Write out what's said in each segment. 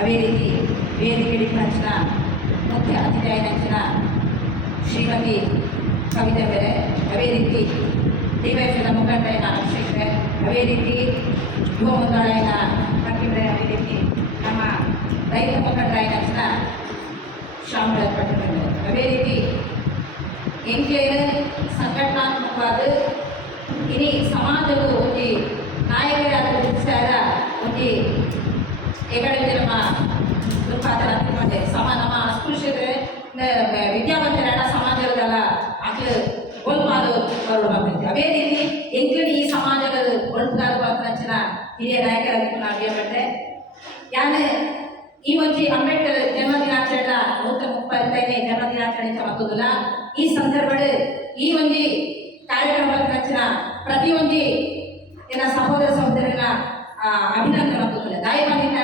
ಅವೇ ರೀತಿ ವೇದಿಕೆಗೆ ಹಂಚಿನ ಮುಖ್ಯ ಅತಿಥಿಯಾಗಿ ಹಂಚಿನ ಶ್ರೀಮತಿ ಕವಿತಾ ಬೇರೆ, ಅವೇ ರೀತಿ ಡಿವೈಫ್ನ ಮುಖಂಡರಾದ ಅಭಿಷೇಕ್ರೆ, ಅವೇ ರೀತಿ ಯುವ ಮುಂದಾಳಾಯನ ಹಾಕಿದ್ರೆ, ಅವೇ ರೀತಿ ನಮ್ಮ ರೈತ ಮುಖಂಡರಾಗಿ ಹಂಚಿನ ಶಾಮರಾಜ್ ಪಟ್ಟಣ, ಅವೇ ರೀತಿ ಎಂಕ್ಲೇನು ಸಂಘಟನಾತ್ಮಕವಾದ ಇಡೀ ಸಮಾಜದ ಒಂದು ನಾಯಕರಾದ ವಿಚಾರ ಒಂದು ಏಕಡೆ ನಮ್ಮ ದುರ್ಪಾತ್ರ ಮಾಡಿದೆ ನಮ್ಮ ಅಸ್ಪೃಶ್ಯತೆ ವಿದ್ಯಾವಂತರಾದ ಸಮಾಜದಲ್ಲ ಆಗ್ಲು ಒಲ್ಪಾದು ಬರೋದು. ಅದೇ ರೀತಿ ಎಂಕ್ಲೇನು ಈ ಸಮಾಜದ ಒಳ್ಪಾದ ಅಂಚಿನ ಹಿರಿಯ ನಾಯಕರಾಗಿ ನಾವು ಹೇಳ್ಬಿಟ್ರೆ ಯಾನೆ ಈ ಒಂದು ಅಂಬೇಡ್ಕರ್ ಜನ್ಮದಿನಾಚರಣೆ 135ನೇ ಜನ್ಮದಿನಾಚರಣೆ ಚಮಕೋದಿಲ್ಲ. ಈ ಸಂದರ್ಭದ ಈ ಒಂದು ಕಾರ್ಯಕ್ರಮ ರಚನ ಪ್ರತಿಯೊಂದು ಏನ ಸಹೋದರ ಸಹೋದರನ ಅಭಿನಂದನೆ ಮಾಡ್ಕೋದಿಲ್ಲ. ದಾಯಿ ಬಂದಿದ್ದ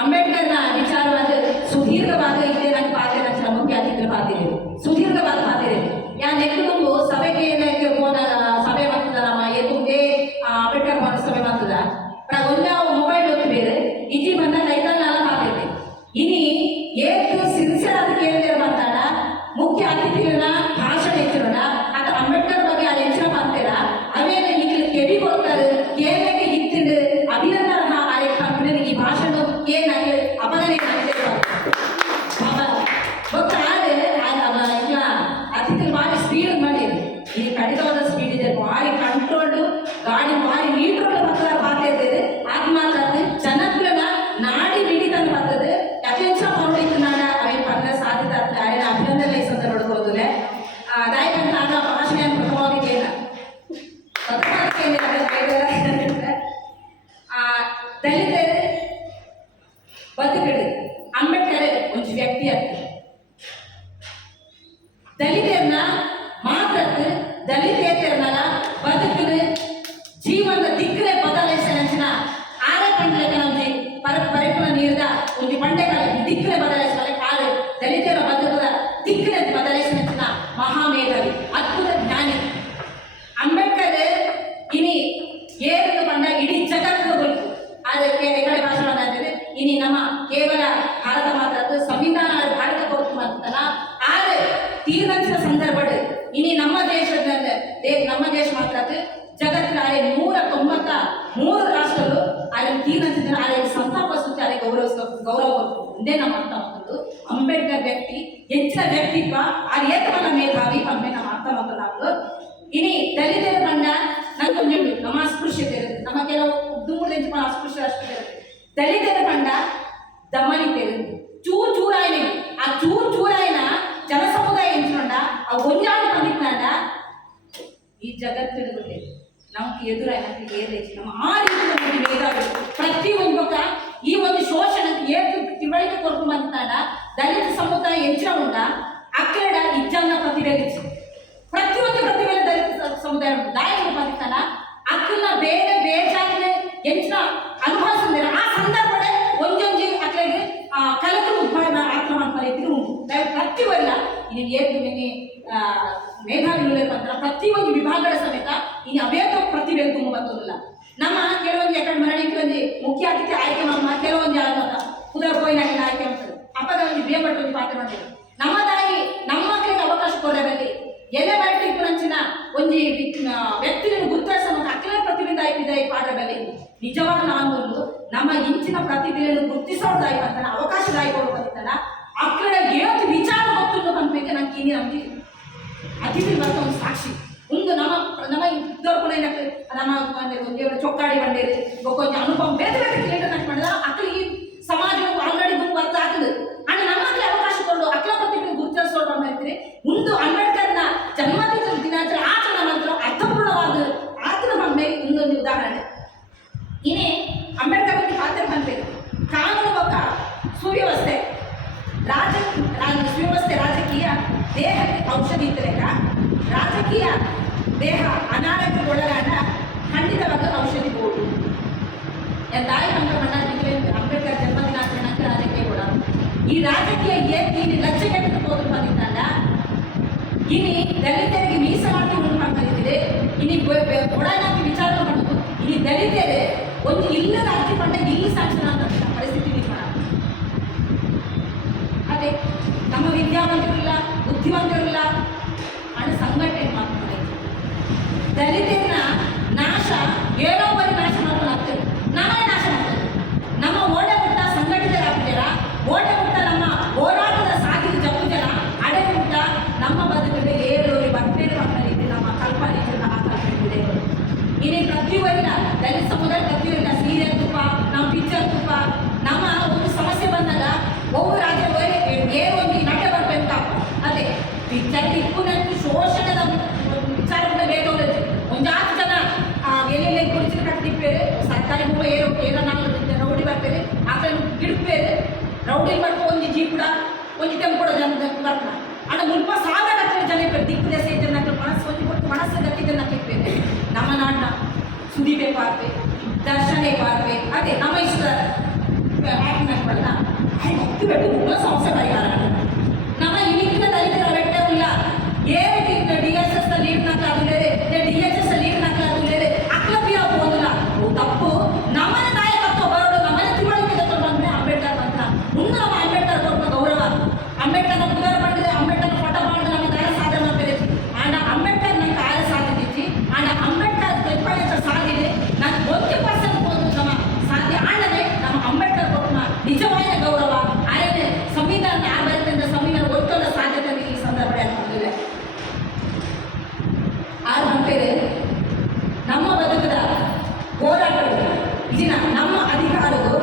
ಅಂಬೇಡ್ಕರ್ನ ವಿಚಾರವಾದ ಸುದೀರ್ಘವಾದ ಇದೆ ನನ್ನ ಪಾತ್ರ ರಚನ ಮುಖ್ಯ ಅತಿಥಿ ಪಾತಿದೆ ಸುದೀರ್ಘವಾದ ಪಾತಿದೆ ಯಾ ನೆಕ್ಕು ಸಭೆಗೆ ಹೋದಾಗ ಸಭೆ ಮಾಡ್ತದ ನಮ್ಮ ಎತ್ತುಂಗೆ ಅಂಬೇಡ್ಕರ್ ಭವನ ಸಭೆ ಮಾಡ್ತದ ಒಂದು ಮೊಬೈಲ್ ಹೊತ್ತು ಬೇರೆ ಇಜಿ ಬಂದ ರೈತನಾಲ ಪಾತಿದೆ ಇನಿ ಏತು ಸಿನ್ಸಿಯರ್ ಆದ ಕೇಳಿದ್ರೆ ಮಾತಾಡ ಮುಖ್ಯ ಅತಿಥಿಗಳನ್ನ ಭಾಷಣ ಹೆಚ್ಚಿರೋಣ ಅದು ಅಂಬೇಡ್ಕರ್ ಬಗ್ಗೆ ಅಲ್ಲಿ ಹೆಚ್ಚಿನ ಮಾಡ್ತೀರ ಅವೇನು ಈಗ ಕೆಡಿ ಕೊಡ್ತಾರೆ ಕೇಳಕ್ಕೆ ಇತ್ತಿಂದು ಅಭಿನಂದನ ಆಯ್ಕೆ ಈ ಭಾಷಣ ಏನಾಗಿ ಅಪಗನೆ ಗೊತ್ತಾದ್ರೆ ಈಗ ಅತಿಥಿ ಭಾರಿ ಸ್ಪೀಡ್ ಮಾಡಿದ್ರು ಈ ಕಡಿತವಾದ ಸ್ಪೀಡ್ ಇದೆ ಭಾರಿ ಕಂಟ್ರೋಲ್ಡು ಗಾಡಿ ಭಾರಿ ಮೀಟರ್ ಪಾತ್ರ ಇರ್ತದೆ ಅದು ಮಾತ್ರ ಜನಗಳನ್ನ ನಾಡಿ ಬಿಡಿ ತಂದು ಬರ್ತದೆ ಯಥೇಚ್ಛ ಮಾಡಿದ್ದು ನಾಡ ಅವೇ ಪಂದ್ರ ಸಾಧ್ಯತೆ ಆಗ್ತದೆ ಅವನ ಅಭಿನಂದನೆ ಈ ಸಂದರ್ಭ ಹೊಡ್ಕೋದಿಲ್ಲ ದಾಯಕ ಆಗ ಭಾಷಣ ಪ್ರಥಮವಾಗಿದ್ದೇನ ದಲಿತರು ಬದುಕಡು ಅಂಬೇಡ್ಕರ್ ಒಂದು ವ್ಯಕ್ತಿ ಆಗ್ತದೆ ದಲಿತರನ್ನ ಮಾತ್ರ ದಲಿತೇತರನ್ನ ಬದುಕಿನ ಜೀವನದ ದಿಕ್ಕನೆ ಬದಲಾಯಿಸಿನ ಆರೇ ಪಂಡ್ಲೆಕ್ಕ ನಮ್ಗೆ ಪರಿಪೂರ್ಣ ನೀರಿದ ಒಂದು ಬಂಡೆಗಳ ದಿಕ್ಕನೆ ಬದಲಾಯಿಸಲು ಕಾಲು ದಲಿತರ ಬದುಕದ ದಿಕ್ಕನೆ ಬದಲಾಯಿಸಿನ ಮಹಾಮೇಧಾವಿ ಅದ್ಭುತ ಜ್ಞಾನಿ ಅಂಬೇಡ್ಕರ್ ಇನಿ ಏರನ್ನು ಬಂದ ಇಡೀ ಜಗತ್ತಿನ ಬದುಕು ಅದಕ್ಕೆ ಕಡೆ ಭಾಷಣ ಮಾಡಿದ್ರೆ ಇನಿ ನಮ್ಮ ಕೇವಲ ಭಾರತ ಮಾತ್ರ ಸಂವಿಧಾನ ಭಾರತ ಕೊಟ್ಟು ಮಾಡ್ತಾನ ಆದರೆ ತೀರ್ಮಾನಿಸಿದ ಸಂದರ್ಭ ಇನಿ ನಮ್ಮ ದೇಶ ಮಾತ್ರ ಜಗತ್ತಿನ 193 ರಾಷ್ಟ್ರಗಳು ಅಲ್ಲಿ ತೀರ್ಮಾನಿಸಿದ ಅಲ್ಲಿ ಸಂತಾಪ ಸೂಚಿ ಅಲ್ಲಿ ಗೌರವ ಒಂದೇ ನಮ್ಮ ಅರ್ಥ ಮಾಡ್ಕೊಂಡು ಅಂಬೇಡ್ಕರ್ ವ್ಯಕ್ತಿ ಹೆಚ್ಚಿನ ವ್ಯಕ್ತಿತ್ವ ಅಲ್ಲಿ ಏಕಮಲ್ಲ ಮೇಧಾವಿ ಅಂಬೆ ನಮ್ಮ ಅರ್ಥ ಮಾಡ್ಕೊಂಡು ಇನಿ ದಲಿತರ ಕಂಡ ನಂಗೆ ನಮ್ಮ ಅಸ್ಪೃಶ್ಯತೆ ಇರುತ್ತೆ ನಮ್ಮ ಕೆಲವು ದೂರದಿಂದ ಅಸ್ಪೃಶ್ಯ ಅಷ್ಟೇ ಇರುತ್ತೆ ದಲಿತರ ಕಂಡ ದಮನಿತೆ ಇರುತ್ತೆ ಚೂರಾಯನ ಆ ಚೂರಾಯನ ಜನಸಮುದಾಯ ಎಂಚ್ಕೊಂಡ ಆ ಒಂಜಾಡಿ ಬಂದಿಟ್ಕೊಂಡ ಈ ಜಗತ್ತಿನ ನಮ್ಗೆ ಎದುರಾಗಿ ಏರ್ಲೇಚಿ ನಮ್ಮ ಆ ರೀತಿ ಮೇಧಾವಿ ಪ್ರತಿಯೊಂದು ಪಕ್ಕ ಈ ಒಂದು ಶೋಷಣಕ್ಕೆ ಏತು ತಿಳುವಳಿಕೆ ಕೊಡ್ಕೊಂಡು ಬಂದ ದಲಿತ ಸಮುದಾಯ ಹೆಚ್ಚಿನ ಉಂಟ ಅಕ್ಕಡ ಇಜ್ಜನ್ನ ಪ್ರತಿಭಟಿಸಿ ಪ್ರತಿಯೊಂದು ಪ್ರತಿಭೆ ದಲಿತ ಸಮುದಾಯ ಉಂಟು ದಾಯಕ ಬಂದಿತ್ತಾನ ಅಕ್ಕನ ಬೇರೆ ಬೇಜಾರಿನ ಹೆಚ್ಚಿನ ಅನುಭವಿಸಿದ್ರೆ ಆ ಸಂದರ್ಭದಲ್ಲಿ ಒಂದೊಂದು ಅಕ್ಕಳಿಗೆ ಕಲಕ ಉದ್ಭವನ ಆಕ್ರಮಣ ಪರಿಸ್ಥಿತಿ ಉಂಟು ಪ್ರತಿಯೊಲ್ಲ ನೀವು ಏನು ನಿನ್ನೆ ಮೇಧಾವಿಗಳು ಬಂದ್ರೆ ಪ್ರತಿಯೊಂದು ವಿಭಾಗಗಳ ಸಮೇತ ಇನ್ನು ಅಭೇದ ಪ್ರತಿಭೆ ತುಂಬ ಬರ್ತದಿಲ್ಲ ನಮ್ಮ ಕೆಲವೊಂದು ಯಾಕಂದ್ರೆ ಮರಣಿಗೆ ಒಂದು ಮುಖ್ಯ ಅತಿಥಿ ಆಯ್ಕೆ ನಮ್ಮ ಕೆಲವೊಂದು ಯಾವ್ದು ಕುದುರೆ ಪೋಯಿನಾಗಿ ಆಯ್ಕೆ ಮಾಡ್ತಾರೆ ಅಪ್ಪದ ಒಂದು ಬೇಬಟ್ಟು ಒಂದು ಪಾಠ ಮಾಡ್ತಾರೆ ನಮ್ಮದಾಗಿ ನಮ್ಮ ಮಕ್ಕಳಿಗೆ ಅವಕಾಶ ಕೊಡಬೇಕು ಎಲೆ ಬರಟಿಗೆ ಅಂಚಿನ ಒಂದು ವ್ಯಕ್ತಿಗಳನ್ನು ಗುರುತಿಸೋ ಅಕ್ಕಲ ಪ್ರತಿಭೆಯಿಂದ ಆಯ್ತಿದೆ ಈ ಪಾಠದಲ್ಲಿ ನಿಜವಾದ ನಾನು ನಮ್ಮ ಇಂಚಿನ ಪ್ರತಿಭೆಯನ್ನು ಗುರುತಿಸೋದಾಯ್ತು ಅಂತಾನೆ ಅವಕಾಶದಾಯಿ ಕೊಡೋದಿತ್ತಲ್ಲ ಅಕ್ಕಳ ಏತು ವಿಚಾರ ಗೊತ್ತು ಅನ್ಬೇಕು ನಂಗೆ ಇನ್ನು ನಮ್ಗೆ ಅತಿಥಿ ಬರ್ತ ಒಂದು ಸಾಕ್ಷಿ ಒಂದು ನಮ್ಮ ಇದ್ದವ್ರು ನಮ್ಮ ಚೊಕ್ಕಾಡಿ ಬಂಡೇರಿ ಕೊಂಚ ಅನುಭವ ಬೇರೆ ಬೇರೆ ಕ್ರಿಯೇಟರ್ ಮಾಡಿದ್ರೆ ಅಕ್ಕಳಿಗೆ ಸಮಾಜ ಆಲ್ರೆಡಿ ಮುಂದೆ ಬರ್ತಾ ಆಗ್ತದೆ ಅಂದ್ರೆ ನಮ್ಮಲ್ಲಿ ಅವಕಾಶ ಕೊಡು ಅಕ್ಕಲ ಪ್ರತಿಭೆ ಗುರುತಿಸೋದು ಮಾಡ್ತೀರಿ ಮುಂದೆ ಅಂಬೇಡ್ಕರ್ನ ಜನ್ಮದಿನ ದಿನಾಚರಣೆ ಆಚರಣೆ ಮಾಡಿದ್ರು ಅರ್ಥಪೂರ್ಣವಾದ ಆಚರಣೆ ಮಾಡಬೇಕು ಇನ್ನೊಂದು ಉದಾಹರಣೆ ಇನ್ನೇ ಅಂಬೇಡ್ಕರ್ ಬಗ್ಗೆ ಪಾತ್ರ ಬಂದ್ಬೇಕು ಕಾನೂನು ಪಕ್ಕ ಸುವ್ಯವಸ್ಥೆ ಸುವ್ಯವಸ್ಥೆ ರಾಜಕೀಯ ದೇಹಕ್ಕೆ ಔಷಧಿ ಇದ್ದರೇಕ ರಾಜಕೀಯ ದೇಹ ಅನಾರೋಗ್ಯಕ್ಕೊಳಗಾದ ಖಂಡಿತವಾಗಿ ಔಷಧಿ ಬೋದು ತಾಯಿ ಅಂಬೇಡ್ಕರ್ ಜನ್ಮದಿನಾಚರಣೆ ಅಂತ ರಾಜಕೀಯ ಕೂಡ ಈ ರಾಜಕೀಯ ಏನು ಲಕ್ಷಗಟ್ಟಲೆ ಹೋದ್ರು ಬಂದಿದ್ದಲ್ಲ ಇನಿ ದಲಿತರಿಗೆ ಮೀಸಲಾತಿ ಉಂಟು ಮಾಡ್ತಿದ್ದೀರಿ ಇನಿ ಒಳಗಾಗಿ ವಿಚಾರ ಮಾಡೋದು ಇನಿ ದಲಿತರೇ ಒಂದು ಇಲ್ಲದ ಅರ್ಜಿ ಪಂಡ ಇಲ್ಲಿ ಸಾಕ್ಷರ ಅಂತ ಪರಿಸ್ಥಿತಿ ನಿರ್ಮಾಣ ಮಾತೆ ನಮ್ಮ ವಿದ್ಯಾವಂತರಿಲ್ಲ ಬುದ್ಧಿವಂತರಿಲ್ಲ ಹಣ ಸಂಘಟನೆ ಮಾಡ್ತಾರೆ. ದಲಿತರನ್ನ ನಾಶ ಏಳೋವರೆ ನಾಶ ಮಾಡ್ಕೊಳ್ಳಾಗ್ತದೆ, ನಾವೇ ನಾಶ ಮಾಡ್ತೇವೆ. ನಮ್ಮ ಓಟ ಮುಟ್ಟ ಸಂಘಟಿತರಾಗ್ತೀರ, ಓಟ ಮುಟ್ಟ ನಮ್ಮ ಹೋರಾಟದ ಸಾಗಿದ ಜಪ್ಪು ಜನ ಅಡೆ ಮುಟ್ಟ ನಮ್ಮ ಬದುಕಿಗೆ ಏರೋರಿ ಬಟ್ಟೆ ಮಕ್ಕಳಿದ್ದು ನಮ್ಮ ಕಲ್ಪನೆ ಹಾಕಿದೆ. ಇನ್ನೇ ಪ್ರತಿಯೊಬ್ಬರಿಲ್ಲ ದಲಿತ ಸಮುದಾಯ ಪ್ರತಿಯೊಬ್ಬರಿಲ್ಲ ಸೀರೆ ತುಪ್ಪ ನಮ್ಮ ಪಿಕ್ಚರ್ ತುಪ್ಪ ನಮ್ಮ ಒಂದು ಸಮಸ್ಯೆ ಬಂದಾಗ ಒಬ್ಬರು ರಾಜ್ಯ ಒಂದು ನಟ ಬರ್ಬೇಕ ಅದೇ ಪಿಕ್ಚರ್ ಇಪ್ಪು ಶೋಷಣದ ವಿಚಾರಗಳ ಬೇಕಾದ್ರೆ ಒಂದಾರು ಜನ ಎಲ್ಲೆಲ್ಲಿ ಕುಡಿಸಿ ಕಟ್ಟಿಪ್ಪೇರು ಸರ್ಕಾರಿ ತುಂಬ ಏನೋ ನಾಲ್ಕು ರೌಡಿ ಬರ್ತಾರೆ ಆ ಕಡೆ ಗಿಡಪೇರು ರೌಡಿ ಬರ್ಕೊ ಒಂದು ಜೀಪುಡ ಒಂದು ಟೆಂಪುಡ ಜನ ಬರ್ಕ ಅಣ್ಣ ಮುಲ್ಪ ಸಾವಿರ ಜನ ಇಪ್ಪೇರು ದಿಕ್ಕು ದೇಶ ಜನ ಮನಸ್ಸು ಒಂದು ಕೊಟ್ಟು ಮನಸ್ಸು ಗತಿ ಜನ ಇಪ್ಪೇರು. ನಮ್ಮ ನಾಟ ಸುದಿಬೇ ಪಾರ್ಪೆ ದರ್ಶನೇ ಪಾರ್ಪೆ ಅದೇ ನಮ್ಮ ಇಷ್ಟ ಆಕ್ಟ್ ಮಾಡ್ಬಲ್ಲ ಹತ್ತು ಬೆಟ್ಟು ಮುಗ್ಲ ಸಂಸ್ಥೆ ಪರಿಹಾರ ನಮ್ಮ ಇಲ್ಲಿಂದ ದಲಿತರ ಬೆಟ್ಟವಿಲ್ಲ ಏನಿಟ್ಟು DSS ಲೀಡ್ ನಕ್ಲಾಗುತ್ತದೆ DHS ಲೀಡ್ ನಕ್ಲಾಗುತ್ತದೆ ಅಕ್ಲಪಿಯ ಹೋಗುದಿಲ್ಲ ತಪ್ಪು ನಮ್ಮನೆ ನಾಯಕತ್ವ ಬರೋದು ನಮ್ಮನೆ ತಿಳುವಳಿಕೆ ಬಂದ್ರೆ ಅಂಬೇಡ್ಕರ್ ಬಂತ ಮುಂದೆ ನಮ್ಮ ಅಂಬೇಡ್ಕರ್ ಕೊಟ್ಟ ಗೌರವ ಅಂಬೇಡ್ಕರ್ನ ಪುನರ ಮಾಡಿದ್ರೆ ಅಂಬೇಡ್ಕರ್ನ ಪಟ ಮಾಡಿದ್ರೆ ನಮ್ಮ ಕಾರ್ಯ ಸಾಧನೆ ಮಾಡ್ತಾರೆ ಆಂಡ ಅಂಬೇಡ್ಕರ್ ನನ್ನ ಕಾರ್ಯ ಸಾಧಿಸಿ ಆಂಡ ಅಂಬೇಡ್ಕರ್ ಪ್ರತಿಪಾದಿತ ಸಾಧಿದೆ ನಾನು 1% ಹೋದ್ರು ನಮ್ಮ ಸಾಧ್ಯ ಆಂಡನೆ ನಮ್ಮ ಅಂಬೇಡ್ಕರ್ ಕೊಟ್ಟ ನಿಜವಾದ ಗೌರವ ಆಯ್ನೆ ಸಂವಿಧಾನ ಆಧಾರಿತ ಸಂವಿಧಾನ ಒತ್ತಡ ಸಾಧ್ಯತೆ ಈ ಸಂದರ್ಭ ಆಗ್ತಿದೆ. ಆರು ಗಂಟೆಗೆ ನಮ್ಮ ಬದುಕದ ಹೋರಾಟಗಳು ಇದನ್ನ ನಮ್ಮ ಅಧಿಕಾರಗಳು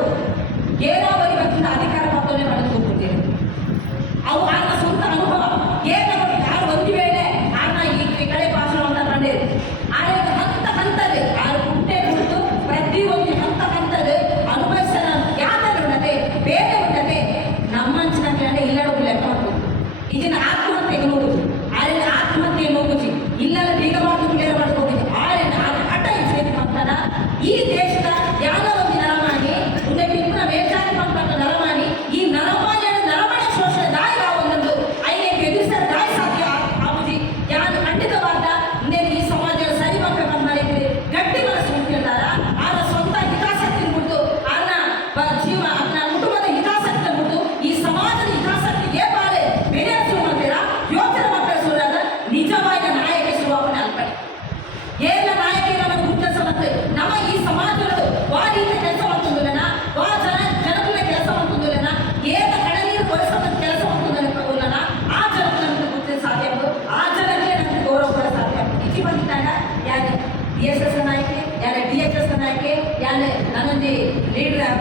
ಏನಾವರಿ ಬಂದ ಅಧಿಕಾರ ಪತ್ರನೇ ಪಡೆದು ಹೋಗ್ತಿದ್ದೇವೆ. ಅವು ಆಗ ಸ್ವಂತ ಅನುಭವ ಏನಾದ್ರು ಯಾರು ಒಂದು ವೇಳೆ ಆಗ ಈ ಕಡೆ ಭಾಷಣ ಅಂತ ಕಂಡಿದೆ ಆಗ ಹಂತ ಹಂತದೆ ಆರು ಹುಟ್ಟೆ ಕುರಿತು ಪ್ರತಿಯೊಂದು ಹಂತ ಹಂತದ ಅನುಭವಿಸನ ಯಾವ್ದಾರು ಉಂಟತೆ ಬೇರೆ ಉಂಟತೆ ನಮ್ಮಂಚಿನ ಕಡೆ ಇಲ್ಲಡೂ ಲೆಕ್ಕ ಮಾಡ್ಬೋದು. ಇದನ್ನ ಆತ್ಮಹತ್ಯೆಗೆ ನೋಡುದು ಆದ್ರೆ ಆತ್ಮಹತ್ಯೆ ನೋಡುದು ಇಲ್ಲೆಲ್ಲ ಬೀಗ ಮಾಡ್ಕೊಂಡು ಬೇರೆ ಮಾಡ್ಕೊಂಡಿದ್ದು ಆದ್ರೆ ಹಠ ಸೇರಿ ಮಕ್ಕಳ ಈ ದೇಶದ ಯಾವುದೋ ಒಂದು ನರಮಾನಿ ಮುಂದೆ ಟಿಪ್ಪುನ ಮೇಲ್ಜಾತಿ ಮಕ್ಕಳ ನರಮಾನಿ ಈ ನರಮಣಿ ಶೋಷಣೆ ದಾಯಿ ಒಂದೊಂದು ಐನೇ ಎದುರಿಸಿದ ದಾಯಿ ಸಾಧ್ಯ ಆಗುದಿ ಯಾರು ಖಂಡಿತವಾದ ಮುಂದೆ ಈ ಸಮಾಜದ ಸರಿ ಮಕ್ಕಳು ಬಂದಿದ್ರೆ ಗಟ್ಟಿ ಮನಸ್ಸು ಮುಟ್ಟಿರ್ತಾರ ಆಗ ಸ್ವಂತ ಹಿತಾಸಕ್ತಿ ಬಿಟ್ಟು ಅನ್ನ ಜೀವ ಅನ್ನ ಕುಟುಂಬದ ಹಿತಾಸಕ್ತಿ ಬಿಟ್ಟು ಈ ಸಮಾಜದ ಹಿತಾಸಕ್ತಿಗೆ ಬಾಳೆ ಬೆಲೆ ಶುರು ಮಾಡ್ತೀರಾ ಯೋಚನೆ ಮಕ್ಕಳ ಸುಳ್ಳಾದ ನಿಜವಾದ ನಾಯಕ ಶುರುವಾಗಣೆ ಆಗ್ತಾರೆ. ಏನ ನಾಯಕ ನಮಗೆ ಗುರುತಿಸಬತ್ತೆ ನಮ್ಮ ಈ ಸಮಾಜಗಳು ವಾ ರೀತಿಯ ಕೆಲಸ ಮಾಡ್ತಿಲ್ಲ ವಾ ಜನಗಳ ಕೆಲಸ ಮಾಡ್ತಿಲ್ಲ ಏನ ಕಡೆ ನೀರು ಪರಿಸರದ ಕೆಲಸ ಮಾಡ್ತಿಲ್ಲ ಆ ಜನಕ್ಕೆ ನಮಗೆ ಗುರುತಿಸ ಸಾಧ್ಯ ಆ ಜನಕ್ಕೆ ನಮಗೆ ಗೌರವ ಕೊಡ ಸಾಧ್ಯ ಇತಿ ಬಂದಿದ್ದಾಗ ಯಾರು DSS ನಾಯಕಿ ಯಾರು DHS ನಾಯಕಿ ಯಾರು ನನ್ನೊಂದು ಲೀಡರ್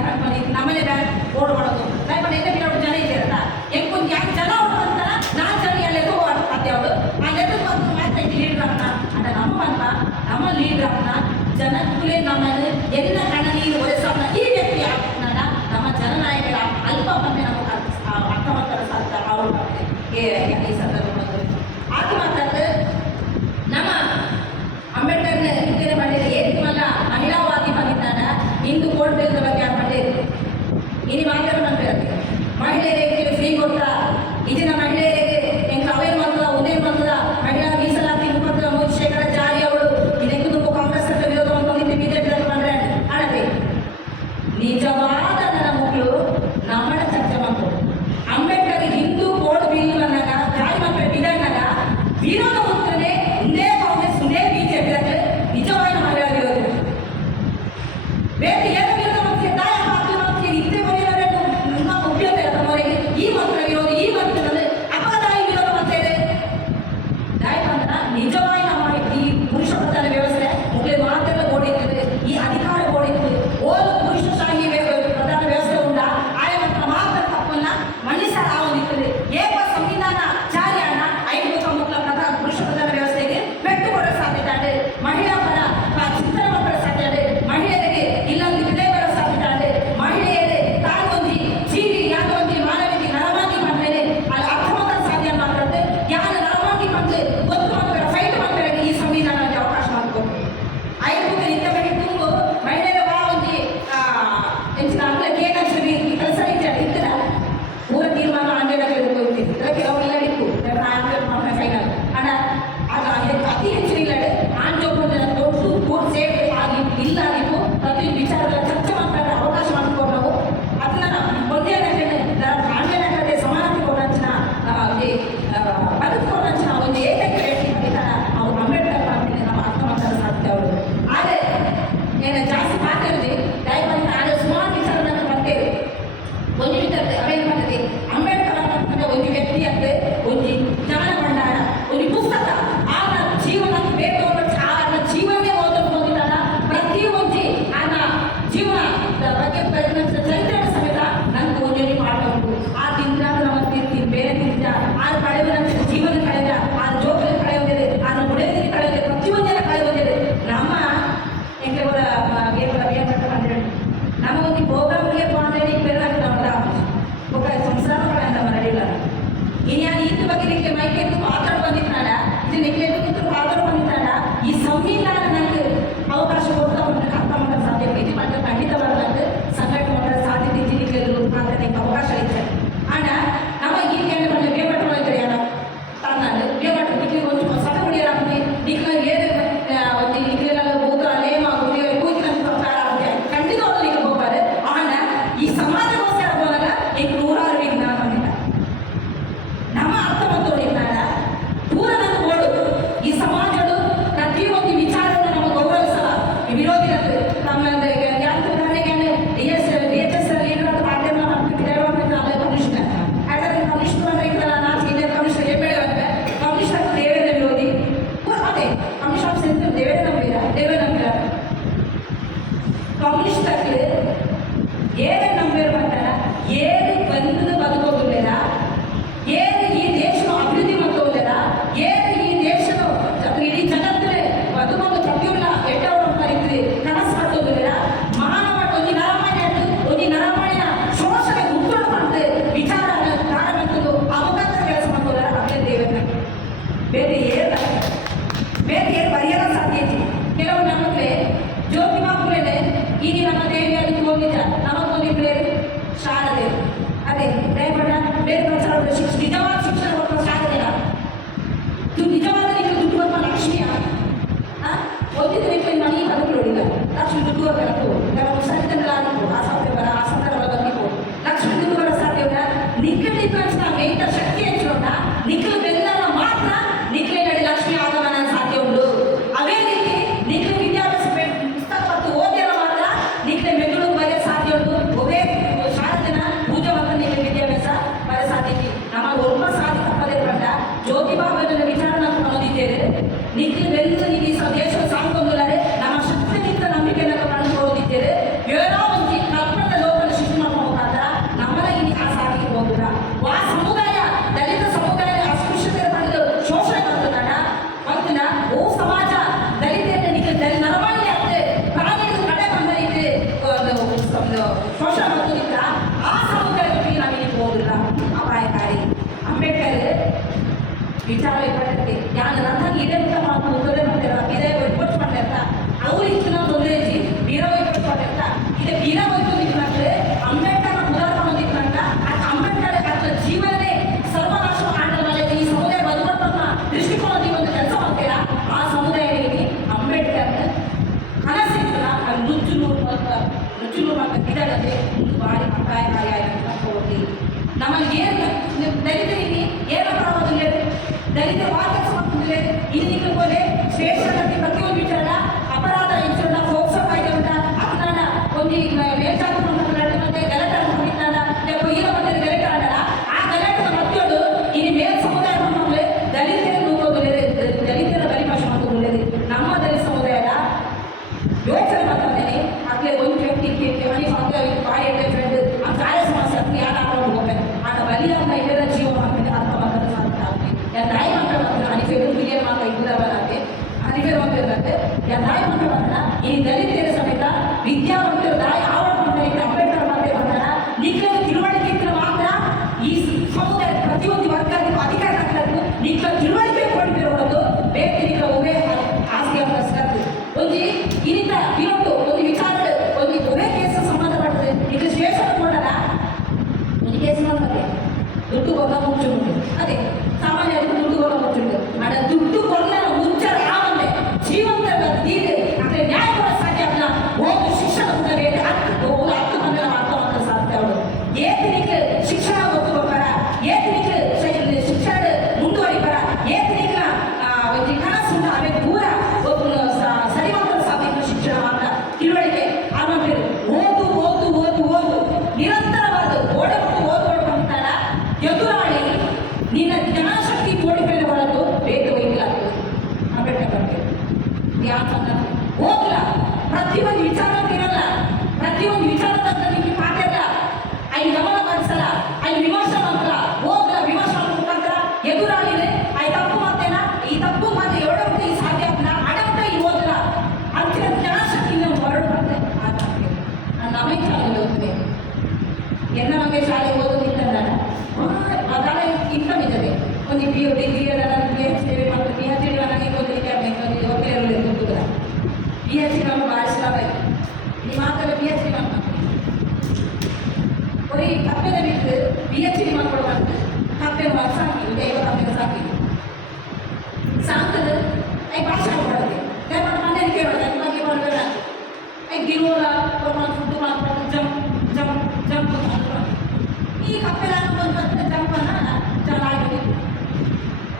ನಮ್ಮನೆ ಬ್ಯಾಗ್ ಓಡ್ ಮಾಡೋದು ದಯಮಾಡಿ ಎಲ್ಲ ಜನ ಇದ್ದೀರಲ್ಲ ಹೆಂಗೊಂದು ಯಾಕೆ ಜನ ಓಡ್ಬಂತಾರ ನಾಲ್ಕು ಜನ ಎಲ್ಲೆಲ್ಲೂ ಸಾಧ್ಯ ಅವರು ಆ ಎಲ್ಲರೂ ಬಂದು ಮಾತಾಡಿ ಲೀಡರ್ ಅನ್ನ ಅದ ನಮ್ಮ ಲೀಡರ್ ಅನ್ನ ಜನಕ್ಕೂ ನಮ್ಮನ್ನು ಎಲ್ಲ ಕಣ ನೀರು ಒರೆಸೋಣ ಈ ವ್ಯಕ್ತಿ ಆಗ್ತಾನ ನಮ್ಮ ಜನನಾಯಕರ ಅಲ್ಪ ಬಂದೆ ನಮಗೆ ಅರ್ಥವಂತರ ಸಾಧ್ಯ ಅವರು ಈ ಸಂದರ್ಭದಲ್ಲಿ ಆಕೆ ಮಾತಾಡ್ತಾರೆ ನಮ್ಮ ಅಂಬೇಡ್ಕರ್ನ ವಿದ್ಯೆ ಮಾಡಿದ್ರೆ ಏಕಮಲ್ಲ ಮಹಿಳಾವಾದಿ ಬಂದಿದ್ದಾನ ಹಿಂದೂ ಕೋರ್ಟ್ ಬೇಸದ ಬಗ್ಗೆ ಯಾರು ಮಾಡಿದ್ರು ಇನ್ನು ಮಾತಾಡ ಬಂದಿರುತ್ತೆ ಮಹಿಳೆಯರಿಗೆ ಫ್ರೀ ಕೊಟ್ಟ ಇದನ್ನ ಮಹಿಳೆಯರಿಗೆ ಹೆಂಗೆ ಅವೇನು ಮಾಡ್ತದ ಉದಯ ಮಾಡ್ತದ ಮಹಿಳಾ ಮೀಸಲಾತಿ 33% ಜಾರಿ ಅವಳು ಇದಕ್ಕೂ ಕಾಂಗ್ರೆಸ್ ವಿರೋಧ ಮಾಡ್ಕೊಂಡಿದ್ದು ಬಿಜೆಪಿ ಬಂದ್ರೆ ಅಳತೆ ನಿಜವಾದ ನನ್ನ ಮಕ್ಕಳು ನಮ್ಮಳ ಚರ್ಚೆ ಮಾಡ್ತಾರೆ. ಅಂಬೇಡ್ಕರ್ ಹಿಂದೂ ಕೋಡ್ ಬಿಲ್ ಬಂದಾಗ ಜಾರಿ ಮಾಡ್ತಾರೆ ಬಿಡಾಗ ವಿರೋಧ ಹೋಗ್ತಾನೆ ಒಂದೇ ಕಾಂಗ್ರೆಸ್ ಒಂದೇ ಬಿಜೆಪಿ ಅಂದ್ರೆ ನಿಜವಾದ ಮಹಿಳಾ ವಿರೋಧ ಬೇರೆ ಏನು ವಿರೋಧ ಮಾಡ್ತೀವಿ ದಾಯ ಮಾಡ್ತೀವಿ ಇದ್ದೇ ಬರೆಯೋರೆ ನಿಮ್ಮ ಉಪಯೋಗ ಈ ಮಕ್ಕಳ ವಿರೋಧಿ ಜೀವನ ಬಗ್ಗೆ ಪ್ರಯತ್ನಿಸಿದ ಚರಿತ್ರೆ ಸಮೇತ ನನಗೆ ಒಂದೇ ಪಾಠ ಉಂಟು. ಆ ತಿಂದ ನಮ್ಮ ತಿಂತೀನಿ ಬೇರೆ ತಿಂದ ಆ ಕಳೆದ ನನ್ನ ಜೀವನ ಕಳೆದ ಆ ಜೋಗದಲ್ಲಿ ಕಳೆಯೋದಿದೆ ಆ ಒಡೆಯದಲ್ಲಿ ಕಳೆಯೋದೆ ಪ್ರತಿಯೊಂದೆಲ್ಲ ಕಳೆಯೋದಿದೆ. ನಮ್ಮ ಎಂಕೆವರ ಬೇರ್ಪಟ್ಟ ಅಂದ್ರೆ ನಮ್ಮ ಒಂದು ಪ್ರೋಗ್ರಾಮ್ಗೆ ಪಾಂಡೇಳಿ ಬೇರೆ ನಮ್ಮದ ఒక సంవత్సరాల మరడిల ఇని ఆ నీతి ಬಗ್ಗೆ ನಿಕ್ಕೆ ಮೈಕೆತ್ತು ಮಾತಾಡ ಬಂದಿದ್ದಾಳ ಇದು ನಿಕ್ಕೆ ಕೂತು ಮಾತಾಡ ಬಂದಿದ್ದಾಳ. ಈ ಸಂವಿಧಾನ ನನಗೆ ಅವಕಾಶ ಕೊಡ್ತಾ ಉಂಟು ಅರ್ಥ ಮಾಡೋ ಸಾಧ್ಯ ಇದು ಮತ್ತೆ ಖಂಡಿತವಾದ ಸಂಘಟನೆ ಮಾಡೋ ಸಾಧ್ಯತೆ ಜಿಲ್ಲೆಗಳು ಅದಕ್ಕೆ ಅವಕಾಶ ಇದೆ. ಆಗ ನಮ್ಮ ಈ ಕೇಂದ್ರ ಬಂದು ಬೇಬಟ್ಟು ಮಾಡಿದ್ರೆ ಯಾರ ತನ್ನ ಬೇಬಟ್ಟು ನಿಕ್ಕೆ ಒಂದು ಸಟ ಹೊಡೆಯಲಾಗ್ತದೆ ನಿಕ್ಕೆ ಏನೇ ಒಂದು ನಿಕ್ಲೆಲ್ಲ ಹೋದ ನೇಮ ಕೂತಿನ ಪ್ರಕಾರ ಆಗುತ್ತೆ ಖಂಡಿತವಾಗ್ಲೂ ನಿಕ್ಕೆ ಹೋಗ್ತಾರೆ. ಆಗ ಈ ಸಮಾಜಗೋಸ್ಕರ ಹೋದಾಗ ಈಗ ನೂರಾರು ವಿಜ್ಞಾನ ಬಂದಿಲ್ಲ ನಮ್ಮ ಅರ್ಥವಂತರು ವಿಜ್ಞಾನ ದೂರ ನನ್ನ ಓಡು ಈ ಸಮಾಜಗಳು ಪ್ರತಿಯೊಂದು ವಿಚಾರವನ್ನು ನಮ್ಮ ಗೌರವಿಸಲ್ಲ ವಿರೋಧಿಗಳು ನಮ್ಮ కమ్యూనిస్ట్ ఏది నమ్మేమంటారా ఏది బంధును బతుకోలేదా ఏది ఈ దేశంలో అభివృద్ధి పొందలేదా ఏది ఈ దేశంలో ఇಡೀ ಜಗತ್ತಿನ ಬದುಕೊಂಡು ಪ್ರತಿಯೊಂದು ಎಟ್ಟವರ ಪರಿಸ್ಥಿತಿ ಕನಸ್ಪಟ್ಟೋದಿಲ್ಲ. ಮಾನವ ಒಂದು ನರಮಾಣಿಯ ಶೋಷಣೆ ಗುರುತು ಮಾಡ್ತದೆ ವಿಚಾರ ಪ್ರಾರಂಭಿಸಲು ಅವಕಾಶ ಕೆಲಸ ಮಾಡ್ತಾರೆ. ಅದೇ ದೇವರ ಬೇರೆ ಏನು ಬರೆಯಲು ಸಾಧ್ಯತೆ ಕೆಲವು ನಮಗೆ ಜ್ಯೋತಿಬಾ ಫುಲೆ ಈಗ ನಮ್ಮ ದೇವಿಯಲ್ಲಿ ಹೋಗಿದ್ದ ನಮಗೊಂದಿಬ್ಬರೇ ಶಾರದೆ ಅದೇ ದಯಮಾಡ ಬೇರೆ ನಿಜವಾದ ಶಿಕ್ಷಣ ಕೊಡುವ ಶಾರದಿಲ್ಲ ನಿಜವಾದ ನೀವು ದುಡ್ಡು ಬರುವ ಲಕ್ಷ್ಮಿಯ ಓದಿದ ನಿಮ್ಮ ಮನೆ ಬದುಕುಳಿಲ್ಲ ಲಕ್ಷ್ಮಿ ದುಡ್ಡು ಬರಬೇಕು ಕೆಲವು ಸರಿತಂಗಳಾಗಬೇಕು ಆ ಸಂದರ್ಭ ಬದುಕಬೇಕು ಲಕ್ಷ್ಮಿ ದುಡ್ಡು ಬರೋ ಸಾಧ್ಯವಿಲ್ಲ. ನಿಖಲ್ ಡಿಫರೆನ್ಸ್ ಮೇಂಟ ಶಕ್ತಿ ಹೆಚ್ಚೋಣ ನಿಖಲ್ ಬೆಲ್ಲ ಮಾತ್ರ ನಿಖಲೆ ನಡಿ ಲಕ್ಷ್ಮಿ ಆಗಮನ ಸಾಧ್ಯ ಉಂಟು. ಅದೇ ರೀತಿ ನಿಖಲ್ ವಿದ್ಯಾಭ್ಯಾಸ ಪುಸ್ತಕ ಮತ್ತು ಓದಿರೋ ಮಾತ್ರ ನಿಖಲೆ ಬೆಂಗಳೂರು ಬರೆಯ ಸಾಧ್ಯ ಉಂಟು. ಒಬ್ಬೇ ಶಾರದನ ಪೂಜೆ ಮಾತ್ರ ನಿಖಲೆ ವಿದ್ಯಾಭ್ಯಾಸ ಬರೆಯ ಸಾಧ್ಯತೆ ನಮ್ಮ ಒಬ್ಬ ಸಾಧ್ಯ ತಪ್ಪದೇ ಪಟ್ಟ ಜ್ಯೋತಿಬಾಬನ ವಿಚಾರ ನಾವು ಹೊಂದಿದ್ದೇವೆ. ನಿಖಲ್ ಬೆಂದು ಈ ದೇಶ ಸಾಂಗೊಂಡಿದ್ದಾರೆ ನಮ್ಮ ಶಕ್ತಿನಿಂದ ನಂಬಿಕೆಯನ್ನು ಕಂಡುಕೊಳ್ಳುತ್ತಿದ್ದೇವೆ. ಏನೋ ಒಂದು ಕಲ್ಪನೆ ಲೋಕದ ಶಿಕ್ಷಣ ಮುಖಾಂತರ ನಮ್ಮನ್ನ ಇಲ್ಲಿ ಆ ಸಾಧಿಗೆ ಹೋಗುತ್ತ ಆ ಸಮುದಾಯ ದಲಿತ ಸಮುದಾಯ ಅಸ್ಪೃಶ್ಯತೆ ಪಡೆದು ಶೋಷಣೆ ಮಾಡ್ತದ ಮಂತಿನ ಓ ಸಮಾಜ ದಲಿತ ನಿಖಲ್ ನರಮಾಣಿ ಆಗ್ತದೆ ಪ್ರಾಣಿಗಳು ಕಡೆ ಬಂದೈತೆ ಶೋಷಣೆ ಮಾಡ್ತಿದ್ದ ಆ ಸಮುದಾಯಕ್ಕೆ ನಾವಿಲ್ಲಿ ಹೋಗಿಲ್ಲ ಅಪಾಯಕಾರಿ. ಅಂಬೇಡ್ಕರ್ ವಿಚಾರ ಪಟ್ಟಕ್ಕೆ ಯಾರು ನನ್ನ ಇದೇ ಮುಖ ಮಾಡ್ತಾರೆ ಇದೇ ಒಪ್ಪಟ್ಟು ಮಾಡಿರ್ತ ಅವ್ರು ಇಚ್ಚಿನ ತೊಂದರೆ ಬೀರ ಒಪ್ಪಟ್ಟು ಮಾಡಿರ್ತ ಇದೇ ಬೀರ ಒಯ್ತು ನಿಂತಂದ್ರೆ ಅಂಬೇಡ್ಕರ್ ಉದಾಹರಣೆ ಹೊಂದಿದ್ದಂತ ಅಂಬೇಡ್ಕರ್ ಅದ್ರ ಜೀವನನೇ ಸರ್ವನಾಶ ಮಾಡಲ್ಲ ಈ ಸಮುದಾಯ ಬದುಕನ್ನ ದೃಷ್ಟಿಕೋನ ನೀವು ಒಂದು ಕೆಲಸ ಮಾಡ್ತೀರಾ ಆ ಸಮುದಾಯದಲ್ಲಿ ಅಂಬೇಡ್ಕರ್ ಕನಸಿಲ್ಲ ನುಚ್ಚುನೂರು ಮತ್ತು ಗಿಡಗದೆ ಒಂದು ಬಾರಿ ಅಪಾಯಕಾರಿ ಆಯ್ತು ಹೋಗ್ತೀವಿ. ನಮ್ಮಲ್ಲಿ ಏನು ದಲಿತರಿಗೆ ಏನು ಅಪರಾಧ ದಲಿತ ವಾದ ಇಲ್ಲಿ പോലെ ಶ್ರೇಷ್ಠತೆ ಪ್ರತಿಯೊಂದು ವಿಚಾರ ಅಪರಾಧ ಹೆಚ್ಚಳ ಫೋಕ್ಸೋ ಕಾಯ್ದೆ ಉಂಟ ಅಪರಾಧ ಒಂದು ಮೇಲ್ಜಾತಿ ಮತ್ತೆ ಗಲಾಟೆ ಹೊಂದಿದ್ದಾನ ಕೊಯ್ಯಲ ಮತ್ತೆ ಗಲಾಟೆ ಆಡಲ್ಲ ಆ ಗಲಾಟದ ಮತ್ತೊಂದು ಇಲ್ಲಿ ಮೇಲ್ ಸಮುದಾಯ ಮಕ್ಕಳು ದಲಿತರು ದಲಿತರ ಬಲಿಪಾಶ ಮಾಡ್ಕೊಳ್ಳೇದು ನಮ್ಮ ದಲಿತ ಸಮುದಾಯದ ಯೋಚನೆ ಮಾಡ್ತಾನೆ ಅದೇ ಒಂದು ವ್ಯಕ್ತಿ ಮನೆ ಬಾಯಿ ಫ್ರೆಂಡ್ ಆ ಕಾರ್ಯ ಸಮಸ್ಯೆ ಅದು ಯಾರು ಆಡೋದು ಹೋಗ್ಬೇಕು ಆಗ ಬಲಿಯಾದ ಎಲ್ಲರ ಜೀವ ಮಾಡ್ತಾರೆ ಅರ್ಥ ಮಾಡ್ತಾರೆ ಸಾಧ್ಯ या दाई मंत्र बंद हनीफे क्लियर मात्र इधर बरते हनीफे रोंगे बरते या दाई मंत्र बंद इन दलित समेत विद्यावंतर दाई आवड़ मंत्र अंबेडकर मंत्र बंद ಶಾಲೆಗೆ ಹೋಗ್ತದೆ. ಎನ್ನ ನಮಗೆ ಶಾಲೆಗೆ ಓದೋದಿಲ್ಲ ಅದರ ಇನ್ಕಮ್ ಇದ್ದದೆ. ಒಂದು ಡಿಗ್ರಿ ಅದರ PhD ಮತ್ತು PhD ನನಗೆ ಓದಲಿಕ್ಕೆ ಒಂದು ಒಬ್ಬರು ಗೊತ್ತಿಲ್ಲ. PhD ನಮ್ಮ ಭಾಳ ಶ್ಲಾಭ ಈ ಮಾತಲ್ಲಿ PhD ನಮ್ಮ ஒரு கப்பலை விட்டு PhD மக்கள் வந்து கப்பல் சாக்கி தேவ கப்பல் சாக்கி ಸಾಂತದ ಐ ಭಾಷೆ ಮಾಡೋದು ದೇವರ ಮನೆ ಕೇಳೋದು ಐ ಬಗ್ಗೆ ಮಾಡೋಣ ಐ ಗಿರೋಲ ಪ್ರಮಾಣ ಫುಡ್ ಮಾಡ್ಕೊಂಡು ಜಂಪ್ ಈ ಕಪ್ಪೆಲ ಒಂದು ಜಂಪನ್ನ ಚೆನ್ನಾಗಿ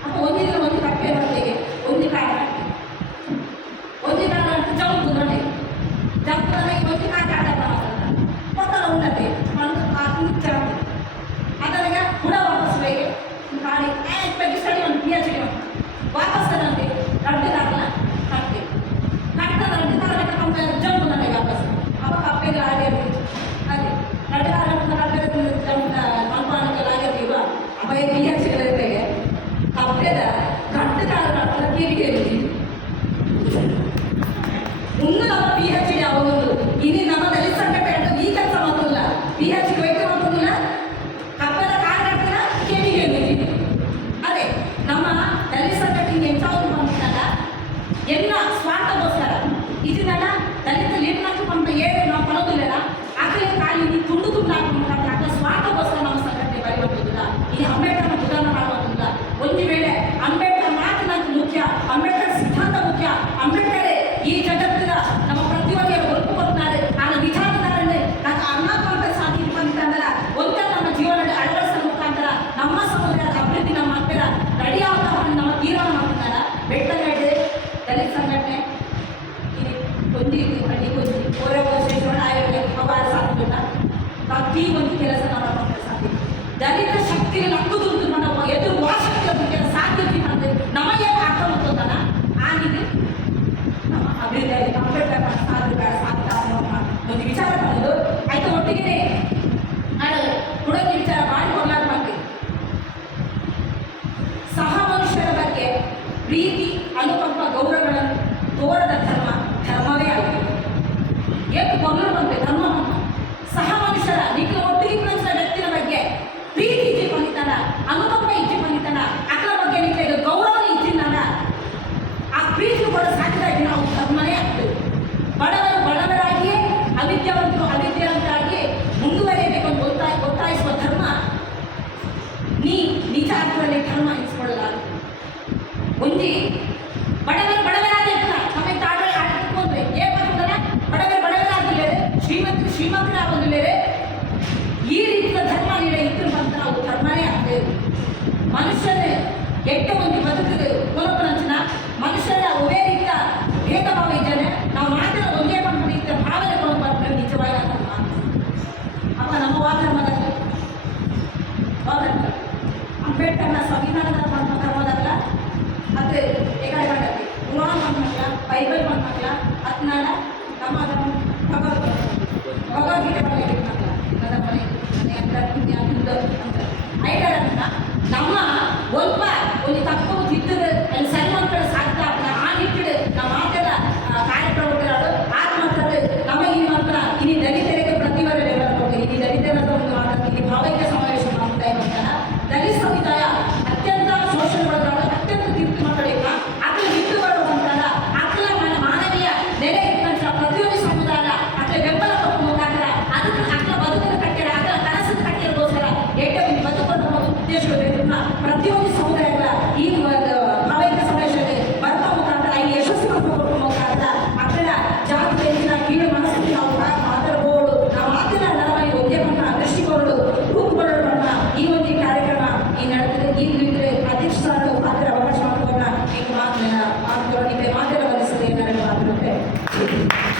ಅಪ್ಪ ಒಂದಿನ ಒಂದು ಕಪ್ಪೆ ಬರ್ತೇವೆ ಒಂದು ಕಾಲ ಜಂಪ್ ನೋಡಿ ಜಂಪ್ ಒಂದು ಕಾಟ ಪಕ್ಕದ ಉಂಟದೆ ಅದರ ಕೂಡ ವಾಪಸ್ ಬೇಗ ಕಾಡಿ ಬಗ್ಗೆ ಸ್ಟಡಿ ಒಂದು PhD ವಾಪಸ್ ತಗೊಂಡೆ ರಡ್ಡು ಕಾರಣ ಕಟ್ಟೆ ರಡ್ಡು ಕಾರಣ ಕಂಪೇರ್ ಜಂಪ್ ನನಗೆ ವಾಪಸ್ ಅವಾಗ ಕಪ್ಪೆಗೆ ಹಾಗೆ ಅದೇ ರಡ್ಡು ಕಾರಣ ಕಪ್ಪೆ ಜಂಪ್ ಮಲ್ಪಾಣಕ್ಕೆ ಆಗಿರ್ತೀವ ಅವಾಗ PhD ಕಪ್ಪೆದ ರಡ್ಡು ಕಾರಣ ಕಿಡಿಗೆ ಇನ್ನು ನಮ್ಮ PhD ಆಗೋದು ಇನ್ನು ನಮ್ಮ ದಲಿತ ಸಂಘಟನೆ ಈ ಕೆಲಸ ಮಾಡೋಲ್ಲ PhD ವೈದ್ಯ ಮಾಡೋದಿಲ್ಲ ಕಪ್ಪದ ಕಾರಣ ಕೆಡಿಗೆ ಅದೇ ನಮ್ಮ ದಲಿತ ಸಂಘಟನೆ ಎಂತಾವುದು ಬಂದಾಗ ಎಲ್ಲ ಸ್ವಾರ್ಥಗೋಸ್ಕರ ಇದನ್ನೆಲ್ಲ ದಲಿತ ಲೀಡ್ನಾಕು ಬಂದ ಏನು ನಾವು ಪಡೋದಿಲ್ಲ ಆಕಡೆ ಕಾಲಿ ತುಂಡು ಹಾಕುವಂತ ಆಕಳ ಸ್ವಾರ್ಥಗೋಸ್ಕರ ನಮ್ಮ ಸಂಘಟನೆ ಬರೆಯುವುದಿಲ್ಲ ಈ ಅಂಬೇಡ್ಕರ್ ಉದಾಹರಣೆ ಮಾಡುವುದಿಲ್ಲ. ಒಂದು ವೇಳೆ ಅಂಬೇಡ್ಕರ್ ಮಾತು ನನಗೆ ಮುಖ್ಯ, ಅಂಬೇಡ್ಕರ್ ಸಿದ್ಧಾಂತ ಮುಖ್ಯ, ಅಂಬೇಡ್ಕರ್ ಈ ಜಗತ್ತಿನ ನಮ್ಮ ಪ್ರತಿಯೊಂದು ಒತ್ತು ಕೊಡ್ತಾರೆ ಆ ವಿಚಾರಧಾರಣೆ నాకు ಅನ್ನೋಂಥ ಸಾಧ್ಯ ಬಂತಂದ್ರೆ ಒಂದ ನಮ್ಮ ಜೀವನದಲ್ಲಿ ಅಳವಡಿಸುವ ಮುಖಾಂತರ ನಮ್ಮ ಸಮುದಾಯದ ಅಭಿವೃದ್ಧಿ ನಮ್ಮ ಹತ್ತಿರ ರೆಡಿ ಆಗ್ತಾ ನಮ್ಮ ತೀರ್ಮಾನ ಮಾಡ್ತಾರೆ. ಬೆಟ್ಟಗಡ್ಡೆ ದಲಿತ ಸಂಘಟನೆ ಹೊಂದಿ ಕೋರೆ ಶ್ರೇಷ್ಠ ಆಯೋಗ ಸಾಧ್ಯವಿಲ್ಲ ಪ್ರತಿ ಒಂದು ಕೆಲಸ ನಮ್ಮ ಸಾಧ್ಯ ದಲಿತ ಶಕ್ತಿಗೆ ನಕ್ಕುದುಂಟು ನಮ್ಮ ಎದುರು ವಾಶಕ್ತಿ ಸಾಧ್ಯತೆ ಮಾಡಿದೆ ನಮಗೆ ಆಗ್ತಾ ಹೋಗ್ತದಲ್ಲ ಆಗಿದೆ ನಮ್ಮ ಅಭಿವೃದ್ಧಿ ಅಂಬೇಡ್ಕರ್ ಸಾಧ್ಯ ಒಂದು ವಿಚಾರ ಮಾಡೋದು ಆಯ್ತು. ಒಟ್ಟಿಗೆ ಹುಡುಗಿ ವಿಚಾರ ಮಾಡಿಕೊಳ್ಳಾದ ಬಗ್ಗೆ ಸಹ ಮನುಷ್ಯರ ಬಗ್ಗೆ ಪ್ರೀತಿ ಅನುಕಂಪ ಗೌರವಗಳನ್ನು ತೋರದ ಧರ್ಮವೇ ಆಗಿದೆ. ಏಕೆ ಮೊದಲು ಬಂದೆ ಧರ್ಮ ಸಹ ಮನುಷ್ಯರ ನಿಖಿಲ ಒಟ್ಟಿಗೆ ಮನುಷ್ಯರ ವ್ಯಕ್ತಿಯ ಬಗ್ಗೆ ಪ್ರೀತಿ ಇಜ್ಜಿ ಬಂದಿದ್ದಾನ, ಅನುಕಂಪ ಇಜ್ಜಿ ಬಂದಿದ್ದಾನ, ಅಕ್ಕಳ ಬಗ್ಗೆ ನಿಖಿಲ ಗೌರವ ಇದ್ದಿದ್ದಾನ. ಆ ಪ್ರೀತಿ ಕೂಡ ಸಾಧ್ಯವಾಗಿ ನಾವು ಧರ್ಮನೇ ಆಗ್ತೇವೆ. ಬಡವರು ಬಡವರಾಗಿಯೇ ಅವಿದ್ಯಾವಂತರು ಅವಿದ್ಯಾವಂತರಾಗಿ ಮುಂದುವರಿಯಬೇಕೆಂದು ಒತ್ತಾಯಿಸುವ ಧರ್ಮ ನಿಜ ಅರ್ಥದಲ್ಲಿ ಧರ್ಮ ಎನಿಸಿಕೊಳ್ಳಲಾರ ಒಂಜಿ ಬಡವರು ಬಡವರಾಗಿರ್ತಾರ ನಮಗೆ ತಾಳೆ ಆಟಕೊಂಡ್ರೆ ಏನ್ ಮಾಡ್ತಾರೆ ಬಡವರು ಬಡವರಾಗಿಲ್ಲರೆ ಶ್ರೀಮಂತರಾಗೋದಿಲ್ಲರೆ ಈ ರೀತಿಯ ಧರ್ಮ ನೀಡ ಇದ್ರು ಬಂತ ನಾವು ಧರ್ಮನೇ ಆಗ್ತೇವೆ. ಮನುಷ್ಯನ ಎಟ್ಟ ಒಂದು ಬದುಕಿಗೆ ಕುಲಪನಂಚಿನ ಮನುಷ್ಯರ ಒವೇ ರೀತಿಯ ಭೇದ ಭಾವ ಇದ್ದಾನೆ ನಾವು ಮಾತ್ರ ಒಂದೇ ಮಾಡ್ಕೊಂಡಿದ್ದ ಭಾವನೆ ಕೊಡಬಾರ್ದು ನಿಜವಾಗಿ ಧರ್ಮ ಅಪ್ಪ ನಮ್ಮ ಧರ್ಮದಲ್ಲಿ ಅಂಬೇಡ್ಕರ್ನ ಸಂವಿಧಾನದ ಧರ್ಮದಲ್ಲ ಮತ್ತೆ ಏಕಾಡಿ ಮಾಡಕ್ಕೆ ಕುರಾನ್ ಮಾಡ್ಮಕ್ಲ ಬೈಬಲ್ ಮಾಡ್ಮಕ್ಲ ಅದನ್ನೆಲ್ಲ ನಮ್ಮ ಭಗವದ್ಗೀತೆ ಮನೆಗೆ ಮಕ್ಕಳ ನನ್ನ ಮನೆ ಅಂತ ಐದರನ್ನ ನಮ್ಮ ಒಂದು ತಪ್ಪು ತಿದ್ದದ ಅಲ್ಲಿ ಸರಿ ಮಕ್ಕಳ ಸಾಧ್ಯ ಆ ನಿಟ್ಟಿಡು ನಮ್ಮ ಮಾತೆಲ್ಲ ಕಾರ್ಯಕ್ರಮಗಳು ಆದ ಮಾತ್ರ ನಮಗೆ ಈ ಮಾತ್ರ ಇಲ್ಲಿ ದಲಿತರಿಗೆ ಪ್ರತಿವಾರ ಡೆವಲಪ್ ಹೋಗ್ತೀವಿ ಇಲ್ಲಿ ದಲಿತರ ಒಂದು ಮಾತಾಡ್ತೀವಿ ಇಲ್ಲಿ ಭಾವೈಕ್ಯ ಸಮಾವೇಶ ಮಾಡ್ತಾ ಇರ್ತಾರ. ದಲಿತ ಸಮುದಾಯ ಅತ್ಯಂತ ಶೋಷಣೆಗೊಳಗಾದ ಅತ್ಯಂತ ತೀರ್ಪು ಮಕ್ಕಳಿಲ್ಲ ಅಕ್ಕಳ ಬಿಟ್ಟು ಬರುವಂತಾರ ಅಕ್ಕಳ ಮಾನವೀಯ ನೆಲೆ ಇಟ್ಟಂತ ಪ್ರತಿಯೊಂದು ಸಮುದಾಯ ಅಕ್ಕಳ ಬೆಂಬಲ ಕೊಟ್ಟು ಮುಖಾಂತರ ಅದಕ್ಕೆ ಅಕ್ಕಳ ಬದುಕನ್ನು ಕಟ್ಟಿರ ಅಕ್ಕಳ ಕನಸನ್ನು ಕಟ್ಟಿರೋಸ್ಕರ ಏಟ ಬದುಕೊಂಡು ಹೋಗೋ ಉದ್ದೇಶಗಳು ಪ್ರತಿಯೊಂದು ಸಮುದಾಯಗಳ ಈ ಭಾವೈಕ್ಯ ಸಮಾವೇಶದಲ್ಲಿ ಬರುವ ಮುಖಾಂತರ ಈ ಯಶಸ್ಸು ಕೊಟ್ಟು ಮುಖಾಂತರ ಅಕ್ಕಳ ಜಾತಿ ಕೀಳು ಮನಸ್ಸಿಗೆ ನಾವು ಮಾತಾಡಬಹುದು ನಾವು ಮಾತಿನ ನಡವಳಿ ಉದ್ಯಮನ ದೃಷ್ಟಿಕೋನಗಳು ರೂಪುಗೊಳ್ಳೋಣ ಈ ಒಂದು ಕಾರ್ಯಕ್ರಮ ಈ ನಡೆದಿದೆ. ಈಗಲೇ ಅಧ್ಯಕ್ಷ ಮಾತ್ರ ಅವಕಾಶ ಮಾಡಿಕೊಂಡ ಈಗ ಮಾತುಗಳನ್ನು ಮಾತುಗಳು ಮಾತುಗಳ ವಹಿಸದೆ ನನಗೆ ಮಾತುಗಳು